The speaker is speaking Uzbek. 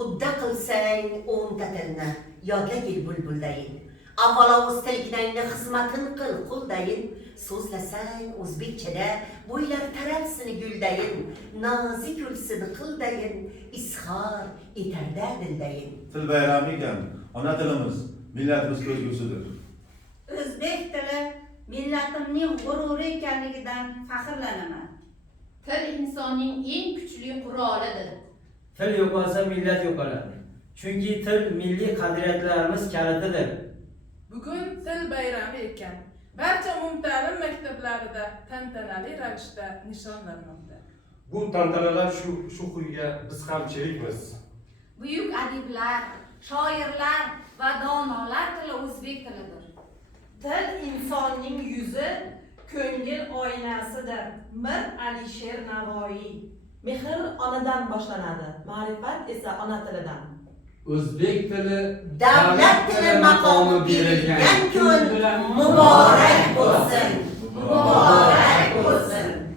Udda qilsang o'nta tilni, yodlagil bulbuldayin. Avvalo o'z tilginangni xizmatin qil qo'ldayin. So'zlasang o'zbekchada bo'ylar taralsin guldayin. Nozik yulsin qildayin, izhor etarda dildayin. Til bayrami ekan, ona tilimiz, millatimiz ko'zgusidir. O'zbek tili millatimning g'ururi ekanligidan faxrlanaman. Til insonning eng kuchli qurolidir. Til yo'qolsa millat yo'qoladi. Chunki til milliy qadriyatlarimiz kalitidir. Bugun til bayrami ekan. Barcha umumta'lim maktablarida tantanali ravishda nishonlanmoqda. Bu tantanalar shu kuyga biz ham sherikmiz. Buyuk adiblar, shoirlar va donolar tili o'zbek tilidir. Til insonning yuzi, ko'ngil oynasidir. Mir Alisher Navoiy. Mehr onadan boshlanadi, ma'rifat esa ona tilidan. O'zbek tili Davlat tili maqomi berilgan kun muborak.